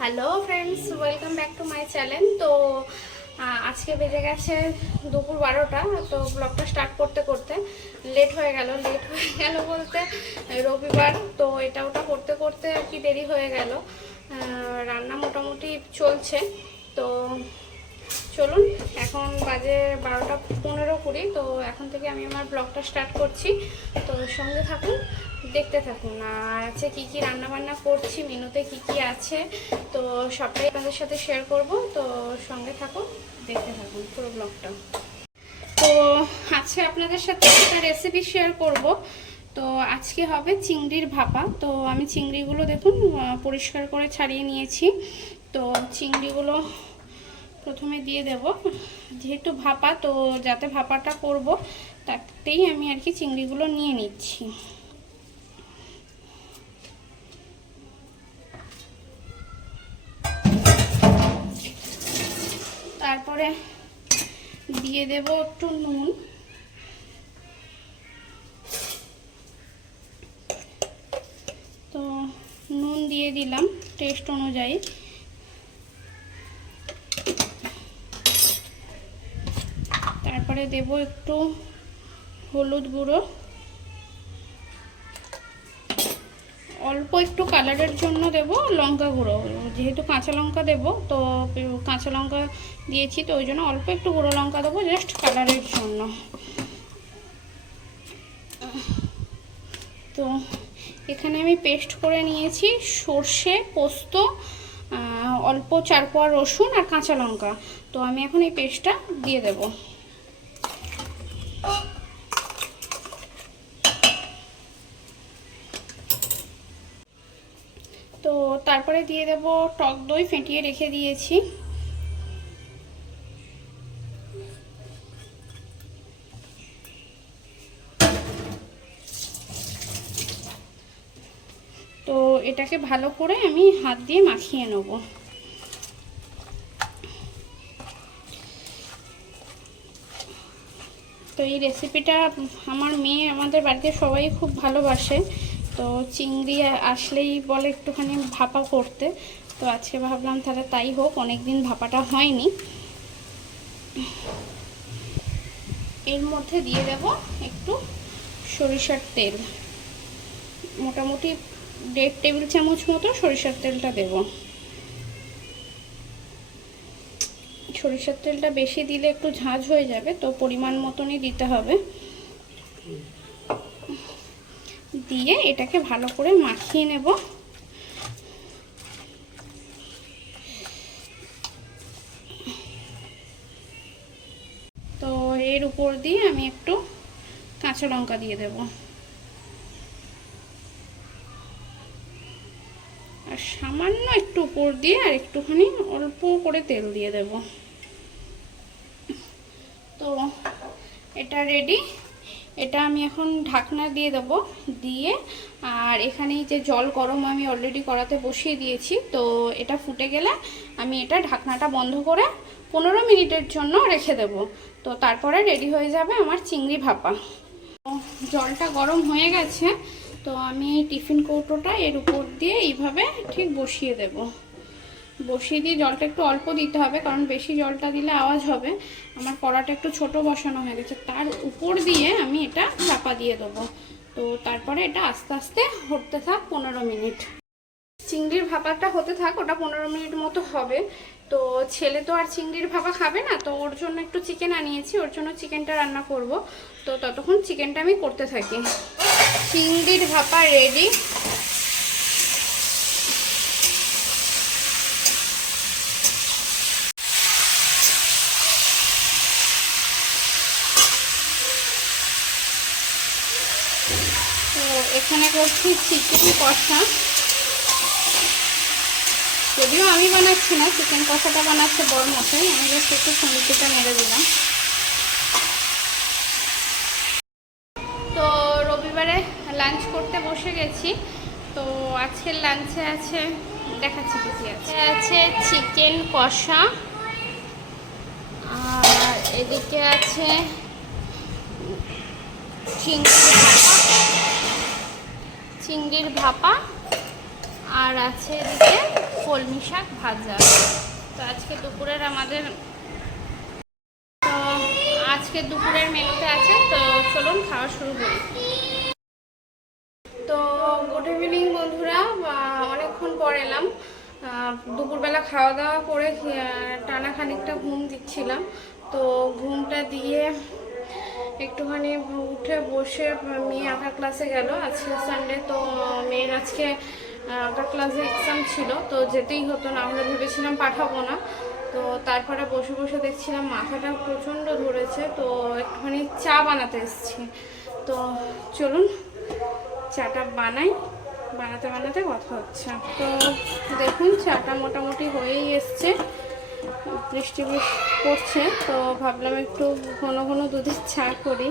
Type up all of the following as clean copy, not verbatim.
Hello friends, welcome back to my channel. তো আজকে বেজে গেছে দুপুর 12টা। তো ব্লগটা স্টার্ট করতে করতে লেট হয়ে গেল বলতে রবিবার তো এটা ওটা করতে করতে আর কি দেরি হয়ে গেল। রান্না মোটামুটি চলছে। তো চলুন, এখন বাজে 12:15-20। তো এখন থেকে আমি আমার ব্লগটা স্টার্ট করছি। তো সঙ্গে থাকুন, দেখতে থাকুন। আর আছে কী কী রান্নাবান্না করছি, মেনুতে কী কী আছে, তো সবটাই আপনাদের সাথে শেয়ার করব। তো সঙ্গে থাকুন, দেখতে থাকুন পুরো ব্লগটা। তো আজকে আপনাদের সাথে একটা রেসিপি শেয়ার করব। তো আজকে হবে চিংড়ির ভাপা। তো আমি চিংড়িগুলো দেখুন পরিষ্কার করে ছাড়িয়ে নিয়েছি। তো চিংড়িগুলো প্রথমে দিয়ে দেব, যেহেতু ভাপা, তো যাতে ভাপাটা করব তাতেই আমি আর কি চিংড়িগুলো নিয়ে নিচ্ছি। তারপরে দিয়ে দেব একটু নুন, তো নুন দিয়ে দিলাম টেস্ট অনুযায়ী। তারপরে দেব একটু হলুদ গুঁড়ো, অল্প একটু কালারের জন্য দেব লঙ্কা গুঁড়ো, যেহেতু কাঁচা লঙ্কা দেব, তো কাঁচা লঙ্কা দিয়েছি তো ওই জন্য অল্প একটু গুঁড়ো লঙ্কা দেবো জাস্ট কালারের জন্য। তো এখানে আমি পেস্ট করে নিয়েছি সর্ষে, পোস্ত, অল্প 4 কোয়া রসুন আর কাঁচা লঙ্কা। তো আমি এখন এই পেস্টটা দিয়ে দেব। তো তারপরে দিয়ে দেব টক দই ফেটিয়ে রেখে দিয়েছি। তো এটাকে ভালো করে আমি হাত দিয়ে মাখিয়ে নেব। তো এই রেসিপিটা আমার মেয়ে, আমাদের বাড়িতে সবাই খুব ভালোবাসে। তো চিংড়ি আসলেই বলে একটুখানি ভাপা করতে। তো আজকে ভাবলাম তাহলে তাই হোক, অনেক দিন ভাপাটা হয়নি। এর মধ্যে দিয়ে দেব একটু সরিষার তেল, মোটামুটি 1.5 টেবিল চামচ মতো সরিষার তেলটা দেব। সরিষার তেলটা বেশি দিলে একটু ঝাঁঝ হয়ে যাবে, তো পরিমাণ মতনই দিতে হবে। দিয়ে এটাকে ভালো করে মাখিয়ে নেব। তো এর উপর দিয়ে আমি একটু কাঁচা লঙ্কা দিয়ে দেব, আর সামান্য একটু উপর দিয়ে আর একটুখানি অল্প করে তেল দিয়ে দেব। তো এটা রেডি। এটা আমি এখন ঢাকনা দিয়ে দেব, দিয়ে আর এখানে যে জল গরম আমি অলরেডি কড়াতে বসিয়ে দিয়েছি। তো এটা ফুটে গেলে আমি এটা ঢাকনাটা বন্ধ করে 15 মিনিটের জন্য রেখে দেব। তো তারপরে রেডি হয়ে যাবে আমার চিংড়ি ভাপা। জলটা গরম হয়ে গেছে, তো আমি টিফিন কৌটোটা এর উপর দিয়ে এইভাবে ঠিক বসিয়ে দেব। বসিয়ে দিয়ে জলটা একটু অল্প দিতে হবে, কারণ বেশি জলটা দিলে আওয়াজ হবে। আমার কড়াটা একটু ছোট বসানো হয়ে গেছে, তার উপর দিয়ে আমি এটা চাপা দিয়ে দেবো। তো তারপরে এটা আস্তে আস্তে হতে থাক 15 মিনিট। চিংড়ির ভাপাটা হতে থাক, ওটা 15 মিনিট মতো হবে। তো ছেলে তো আর চিংড়ির ভাপা খাবে না, তো ওর জন্য একটু চিকেন আনিয়েছি, ওর জন্য চিকেনটা রান্না করব। তো ততক্ষণ চিকেনটা আমি করতে থাকি। চিংড়ির ভাপা রেডি। তো এখানে করছি চিকেন কষা, যদিও আমি বানাচ্ছি না, চিকেন কষাটা বানাচ্ছে বড় মশাই, আমি জাস্ট একটু সমিতিটা মেরে দিলাম। তো রবিবারে লাঞ্চ করতে বসে গেছি। তো আজকের লাঞ্চে আছে, দেখাচ্ছি কি আছে চিকেন কষা, আর এদিকে আছে চিংড়ির ভাপা, আর আছে এদিকে কলমি শাক ভাজা। তো আজকে দুপুরের মেনুতে আছে। তো চলুন খাওয়া শুরু করি। তো গুড ইভিনিং বন্ধুরা, অনেকক্ষণ পর এলাম। দুপুরবেলা খাওয়া দাওয়া করে টানা খানিকটা ঘুম দিচ্ছিলাম। তো ঘুমটা দিয়ে একটুখানি উঠে বসে মেয়ে আঁকা ক্লাসে গেল। আজকে সানডে, তো মেয়ের আজকে আঁকা ক্লাসে এক্সাম ছিল, তো যেতেই হতো, না আমরা ভেবেছিলাম পাঠাবো না। তো তারপরে বসে বসে দেখছিলাম মাথাটা প্রচণ্ড ধরেছে, তো একটুখানি চা বানাতে এসেছি। তো চলুন চাটা বানাতে বানাতে কথা হচ্ছে। তো দেখুন চাটা মোটামুটি হয়েই এসছে, বৃষ্টি পড়ছে, তো ভাবলাম একটু ঘন ঘন দুধের চা করি।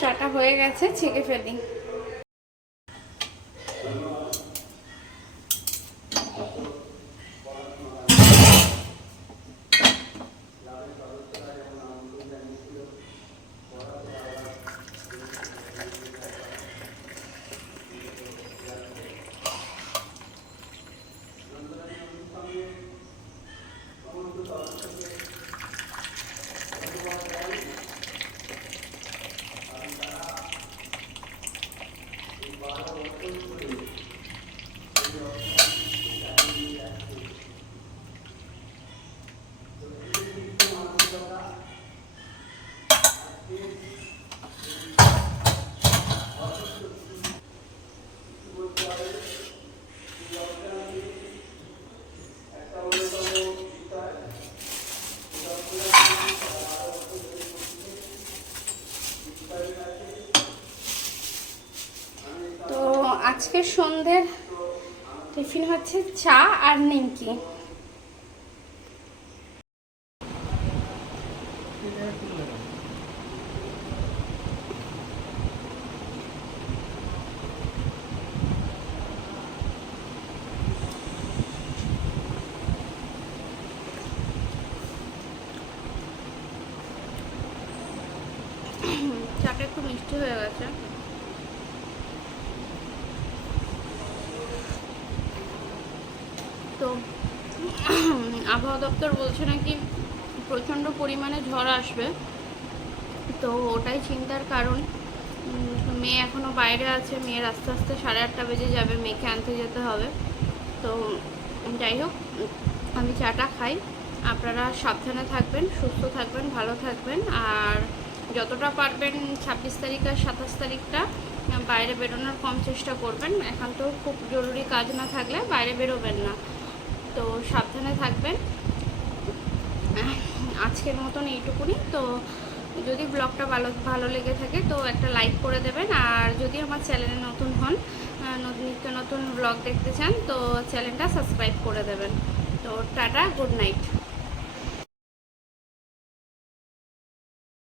চাটা হয়ে গেছে, ছেঁকে ফেলি। আজকের সন্ধ্যের টিফিন হচ্ছে চা আর নিমকি। চাটা একটু মিষ্টি হয়ে গেছে। তো আবহাওয়া দপ্তর বলছে নাকি প্রচণ্ড পরিমাণে ঝড় আসবে, তো ওটাই চিন্তার কারণ। মেয়ে এখনও বাইরে আছে, মেয়ের আস্তে আস্তে 8:30 বেজে যাবে, মেয়েকে আনতে যেতে হবে। তো যাই হোক, আমি চাটা খাই। আপনারা সাবধানে থাকবেন, সুস্থ থাকবেন, ভালো থাকবেন, আর যতটা পারবেন 26 তারিখ আর 27 তারিখটা বাইরে বেরোনোর কম চেষ্টা করবেন। এখন তো খুব জরুরি কাজ না থাকলে বাইরে বেরোবেন না, তো সাবধানে থাকবেন। আজকের মতন এইটুকুনি। তো যদি ব্লগটা ভালো লেগে থাকে তো একটা লাইক করে দেবেন, আর যদি আমার চ্যানেলে নতুন হন, নিত্য নতুন ব্লগ দেখতে চান, তো চ্যানেলটা সাবস্ক্রাইব করে দেবেন। তো টাটা, গুড নাইট।